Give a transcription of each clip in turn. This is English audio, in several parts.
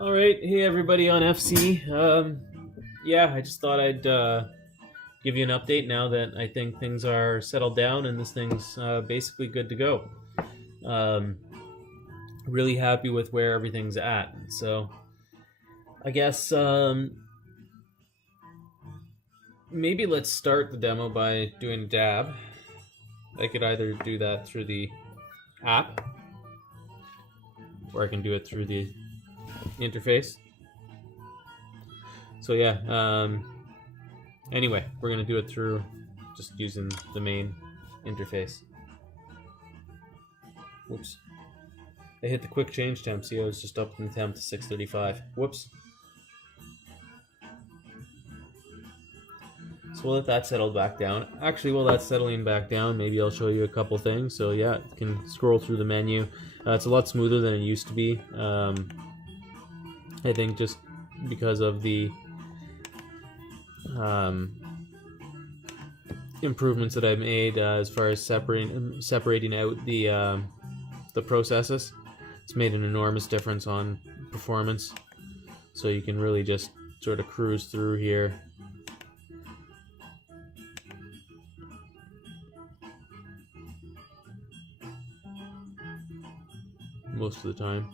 All right, hey everybody on FC. Yeah, I just thought I'd give you an update now that I think things are settled down and this thing's basically good to go. Um, really happy with where everything's at. So I guess maybe let's start the demo by doing a dab. I could either do that through the app or I can do it through the interface. So yeah, anyway, we're going to do it through just using the main interface. Whoops. I hit the quick change temp. See, I was just up in the temp to 635. Whoops. So we'll let that settle back down. Actually, while that's settling back down, maybe I'll show you a couple things. So yeah, you can scroll through the menu. It's a lot smoother than it used to be. I think just because of the improvements that I've made as far as separating out the processes. It's made an enormous difference on performance. So you can really just sort of cruise through here. Most of the time.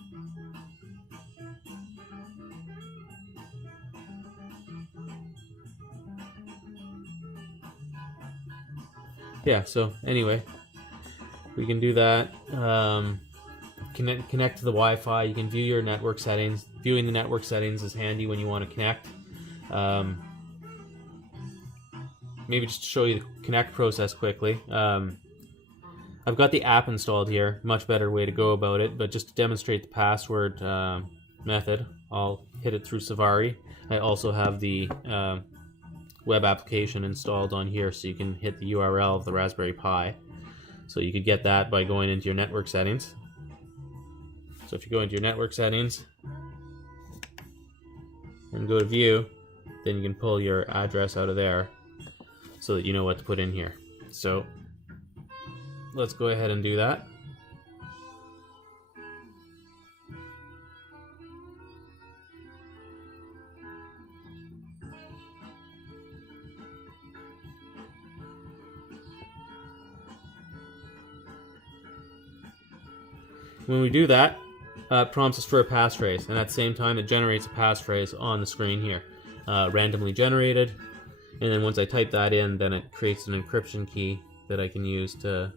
Yeah, so anyway, we can do that. Connect to the Wi-Fi. You can view your network settings. Viewing the network settings is handy when you want to connect. Maybe just to show you the connect process quickly. I've got the app installed here. Much better way to go about it. But just to demonstrate the password method, I'll hit it through Safari. I also have the web application installed on here, so you can hit the URL of the Raspberry Pi. So you could get that by going into your network settings. So if you go into your network settings and go to view, then you can pull your address out of there so that you know what to put in here. So let's go ahead and do that. When we do that, it prompts us for a passphrase, and at the same time it generates a passphrase on the screen here, randomly generated. And then once I type that in, then it creates an encryption key that I can use to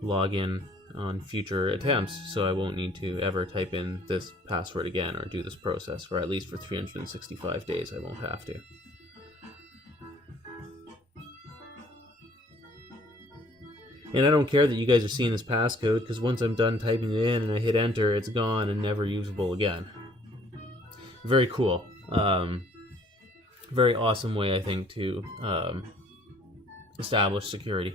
log in on future attempts, so I won't need to ever type in this password again or do this process, or at least for 365 days I won't have to. And I don't care that you guys are seeing this passcode, because once I'm done typing it in and I hit enter, it's gone and never usable again. Very cool. Very awesome way, I think, to establish security.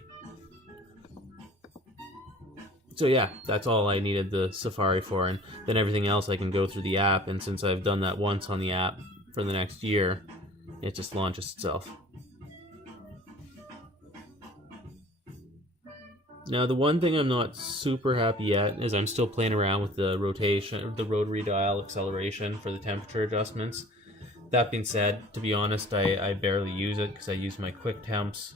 So yeah, that's all I needed the Safari for, and then everything else I can go through the app, and since I've done that once on the app for the next year, it just launches itself. Now, the one thing I'm not super happy yet is I'm still playing around with the rotation, the rotary dial acceleration for the temperature adjustments. That being said, to be honest, I barely use it because I use my quick temps.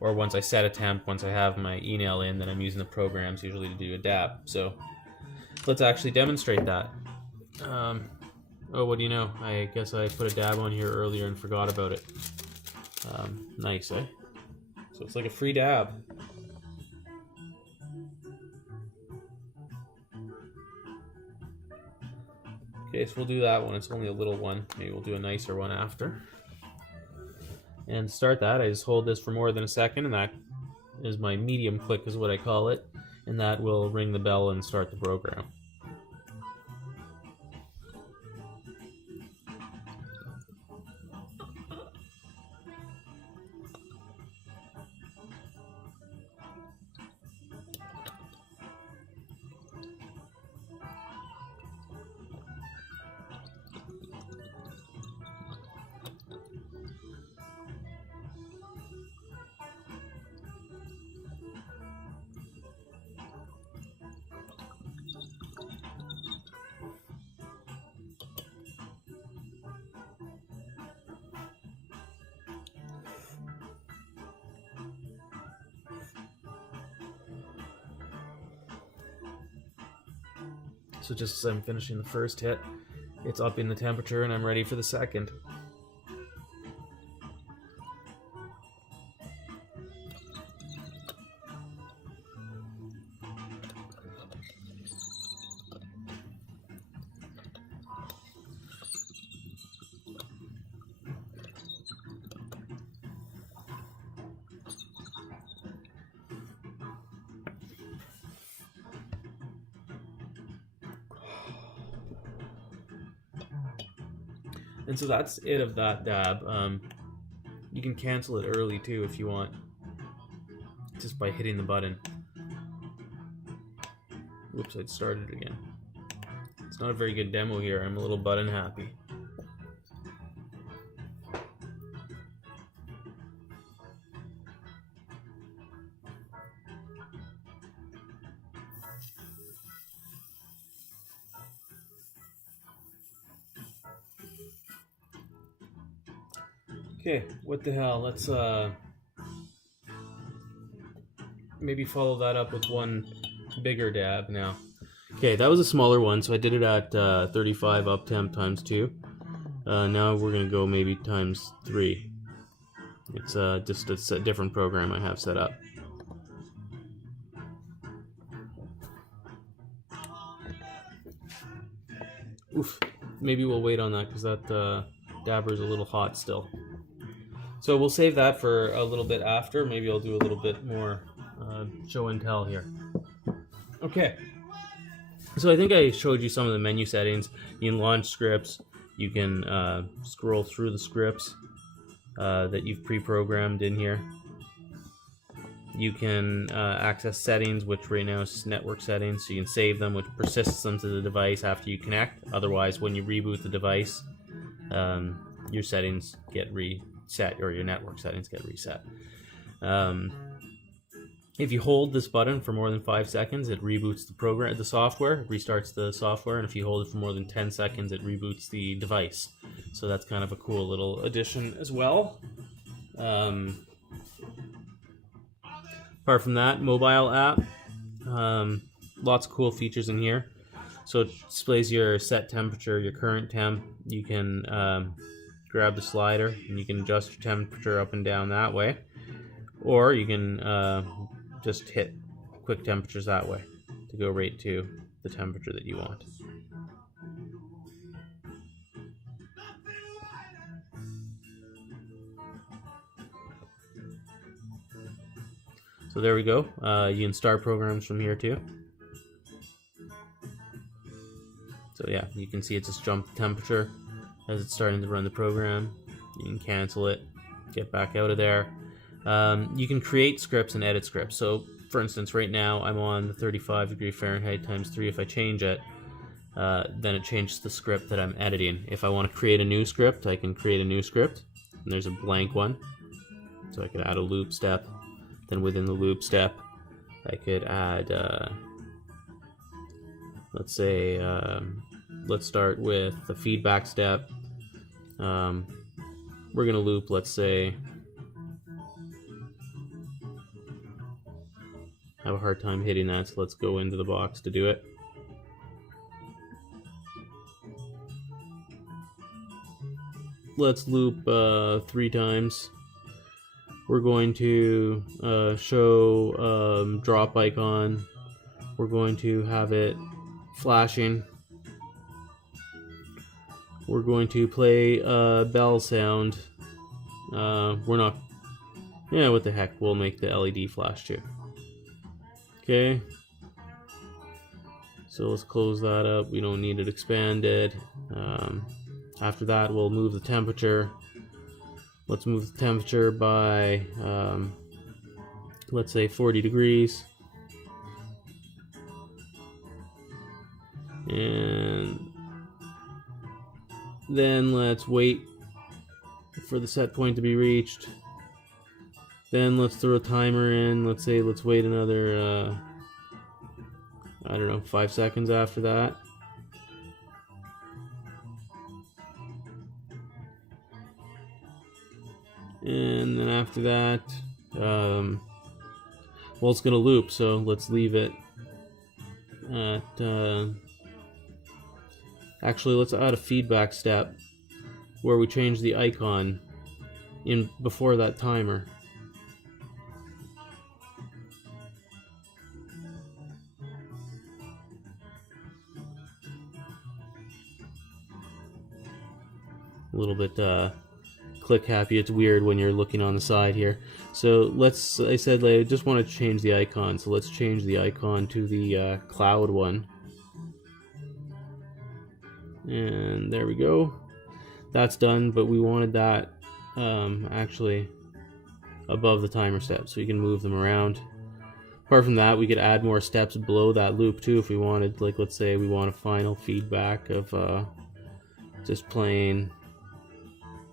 Or once I set a temp, once I have my email in, then I'm using the programs usually to do a dab. So let's actually demonstrate that. Oh, what do you know? I guess I put a dab on here earlier and forgot about it. Nice, eh? So it's like a free dab. Okay, so we'll do that one. It's only a little one. Maybe we'll do a nicer one after. And to start that, I just hold this for more than a second, and that is my medium click is what I call it. And that will ring the bell and start the program. So just as I'm finishing the first hit, it's upping the temperature and I'm ready for the second. And so that's it of that dab. You can cancel it early too if you want, just by hitting the button. Whoops, I'd started again. It's not a very good demo here. I'm a little button happy. Okay, what the hell? Let's maybe follow that up with one bigger dab now. Okay, that was a smaller one, so I did it at 35 up temp times 2. Now we're gonna go maybe times 3. It's just a different program I have set up. Oof, maybe we'll wait on that because that dabber is a little hot still. So we'll save that for a little bit after. Maybe I'll do a little bit more show and tell here. Okay. So I think I showed you some of the menu settings. You can launch scripts. You can scroll through the scripts that you've pre-programmed in here. You can access settings, which right now is network settings. So you can save them, which persists them to the device after you connect. Otherwise, when you reboot the device, your settings get reset, or your network settings get reset. If you hold this button for more than 5 seconds, it reboots the software, restarts the software, and if you hold it for more than 10 seconds, it reboots the device. So that's kind of a cool little addition as well. Apart from that, mobile app, lots of cool features in here. So it displays your set temperature, your current temp. You can grab the slider and you can adjust your temperature up and down that way, or you can just hit quick temperatures that way to go right to the temperature that you want. So there we go. You can start programs from here too. So yeah, you can see it just jumped the temperature as it's starting to run the program. You can cancel it, get back out of there. You can create scripts and edit scripts. So for instance, right now I'm on the 35°F times 3. If I change it, then it changes the script that I'm editing. If I want to create a new script, I can create a new script. And there's a blank one. So I could add a loop step. Then within the loop step, I could add, let's say, let's start with the feedback step. We're going to loop, let's say, I have a hard time hitting that, so let's go into the box to do it. Let's loop 3 times. We're going to show drop icon. We're going to have it flashing. We're going to play bell sound. We're not, yeah, what the heck, we'll make the LED flash too. Okay, so let's close that up. We don't need it expanded. After that, we'll move the temperature. Let's move the temperature by, let's say 40 degrees. And then let's wait for the set point to be reached. Then let's throw a timer in. Let's say, let's wait another, I don't know, 5 seconds after that. And then after that, well, it's going to loop, so let's leave it at Actually, let's add a feedback step where we change the icon in before that timer. A little bit click happy. It's weird when you're looking on the side here. So I said I just want to change the icon, so let's change the icon to the cloud one. And there we go. That's done, but we wanted that actually above the timer step, so you can move them around. Apart from that, we could add more steps below that loop too if we wanted. Like, let's say we want a final feedback of just playing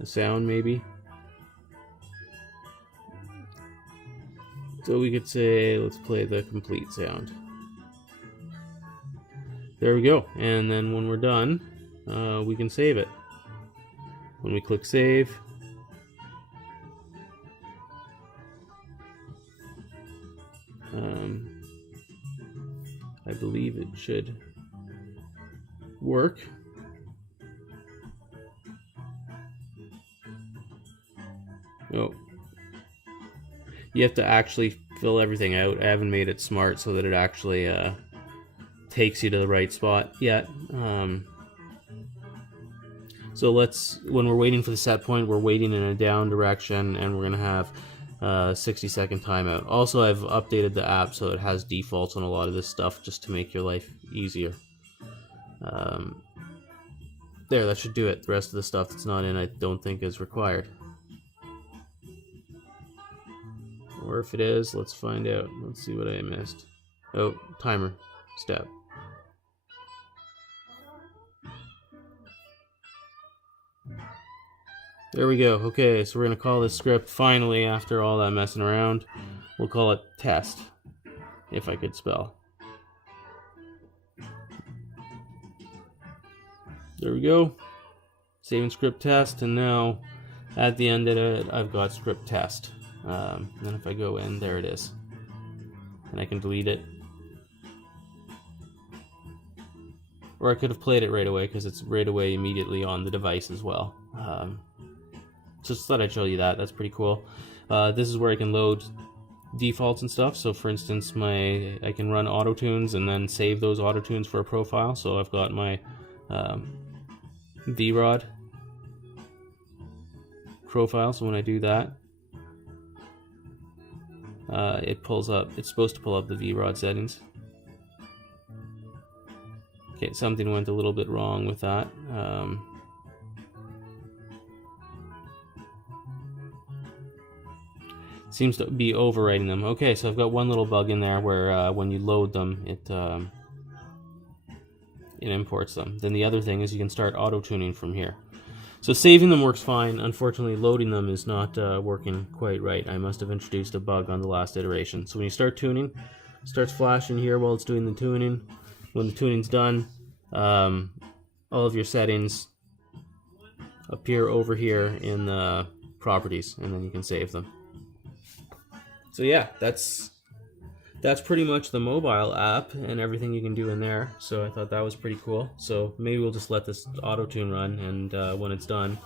a sound maybe. So we could say, let's play the complete sound. There we go. And then when we're done, we can save it. When we click save, I believe it should work. Oh, you have to actually fill everything out. I haven't made it smart so that it actually takes you to the right spot yet. So when we're waiting for the set point, we're waiting in a down direction, and we're gonna have 60-second timeout. Also, I've updated the app so it has defaults on a lot of this stuff just to make your life easier. There, that should do it. The rest of the stuff that's not in, I don't think is required. Or if it is, let's find out. Let's see what I missed. Oh, timer step. There we go. Okay, so we're going to call this script finally, after all that messing around. We'll call it test, if I could spell. There we go. Saving script test, and now at the end of it, I've got script test. Then if I go in, there it is. And I can delete it. Or I could have played it right away, because it's right away immediately on the device as well. Just thought I'd show you that. That's pretty cool. This is where I can load defaults and stuff. So for instance, I can run auto tunes and then save those auto tunes for a profile. So I've got my VROD profile. So when I do that, it pulls up. It's supposed to pull up the VROD settings. Okay, something went a little bit wrong with that. Seems to be overwriting them. Okay, so I've got one little bug in there where when you load them, it imports them. Then the other thing is you can start auto-tuning from here. So saving them works fine. Unfortunately, loading them is not working quite right. I must have introduced a bug on the last iteration. So when you start tuning, it starts flashing here while it's doing the tuning. When the tuning's done, all of your settings appear over here in the properties, and then you can save them. So yeah, that's pretty much the mobile app and everything you can do in there. So I thought that was pretty cool. So maybe we'll just let this auto tune run, and when it's done,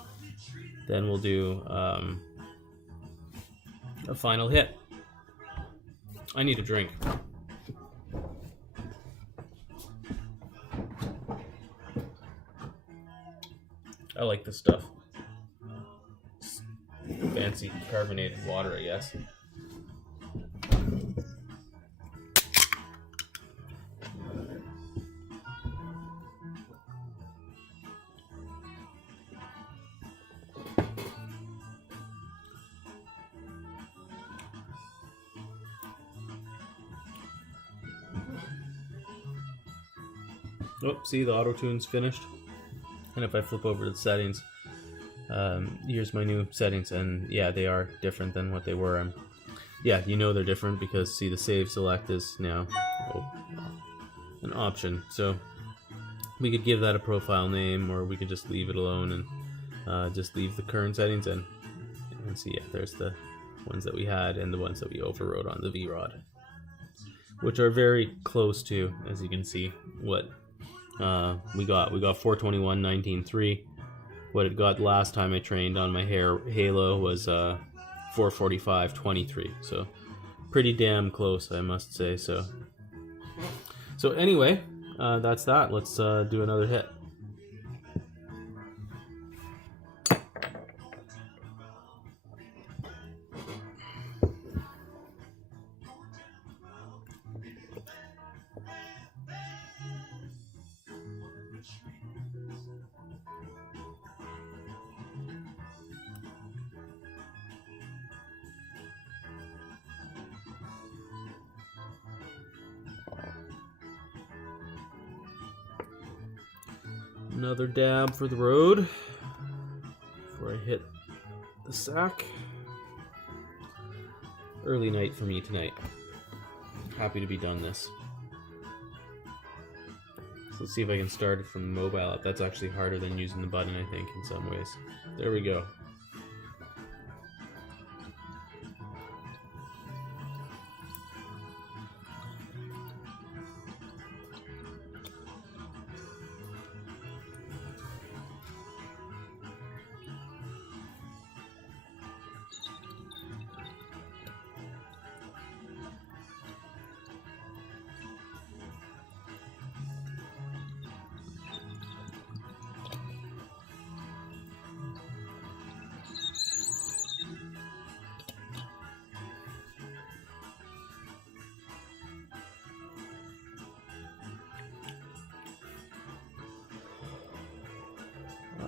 then we'll do a final hit. I need a drink. I like this stuff. It's fancy carbonated water, I guess. Oh, see, the auto-tune's finished. And if I flip over to the settings, here's my new settings, and yeah, they are different than what they were. Yeah, you know they're different because, see, the save select is now an option. So we could give that a profile name, or we could just leave it alone and just leave the current settings in. And see, yeah, there's the ones that we had and the ones that we overrode on the VROD, which are very close to, as you can see, what We got 421.19.3. What it got last time I trained on my Halo was 445.23. So pretty damn close, I must say. So anyway, that's that. Let's do another hit. Another dab for the road before I hit the sack. Early night for me tonight. Happy to be done this. So let's see if I can start it from the mobile app. That's actually harder than using the button, I think, in some ways. There we go.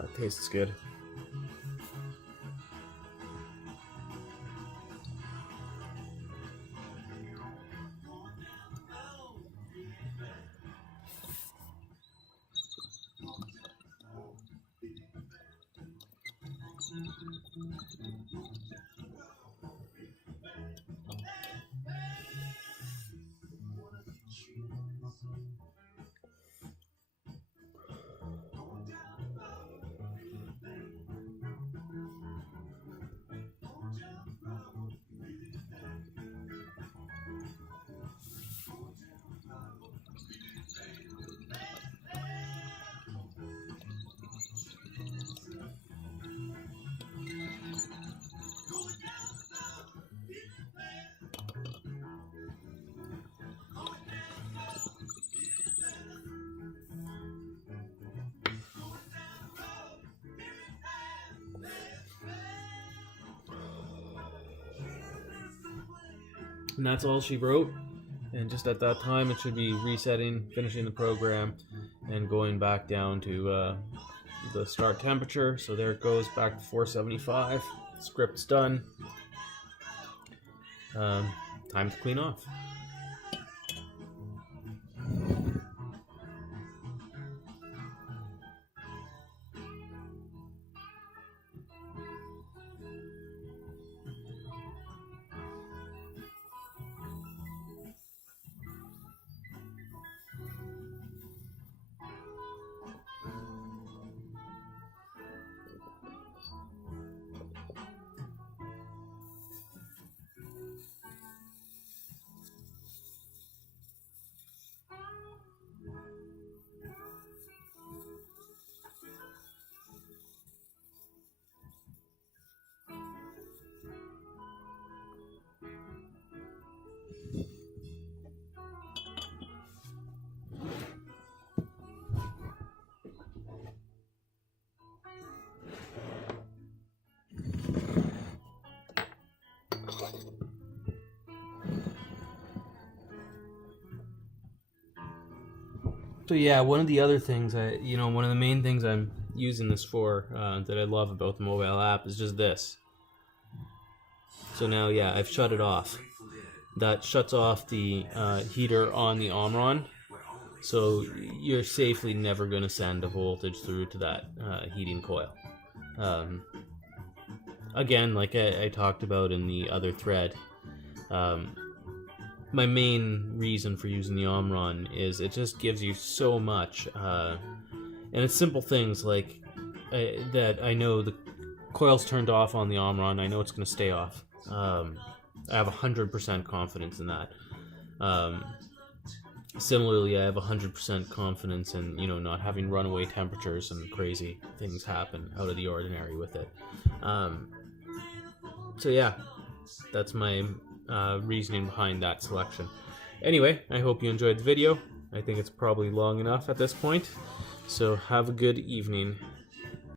It tastes good. And that's all she wrote. And just at that time, it should be resetting, finishing the program, and going back down to the start temperature. So there it goes, back to 475. Script's done. Time to clean off. So yeah, one of the other things one of the main things I'm using this for that I love about the mobile app is just this. So now, yeah, I've shut it off. That shuts off the heater on the Omron, so you're safely never going to send a voltage through to that heating coil. Again, like I talked about in the other thread, my main reason for using the Omron is it just gives you so much, and it's simple things like that I know the coil's turned off on the Omron, I know it's going to stay off. I have 100% confidence in that. Similarly, I have 100% confidence in, not having runaway temperatures and crazy things happen out of the ordinary with it. So yeah, that's my reasoning behind that selection. Anyway, I hope you enjoyed the video. I think it's probably long enough at this point. So have a good evening.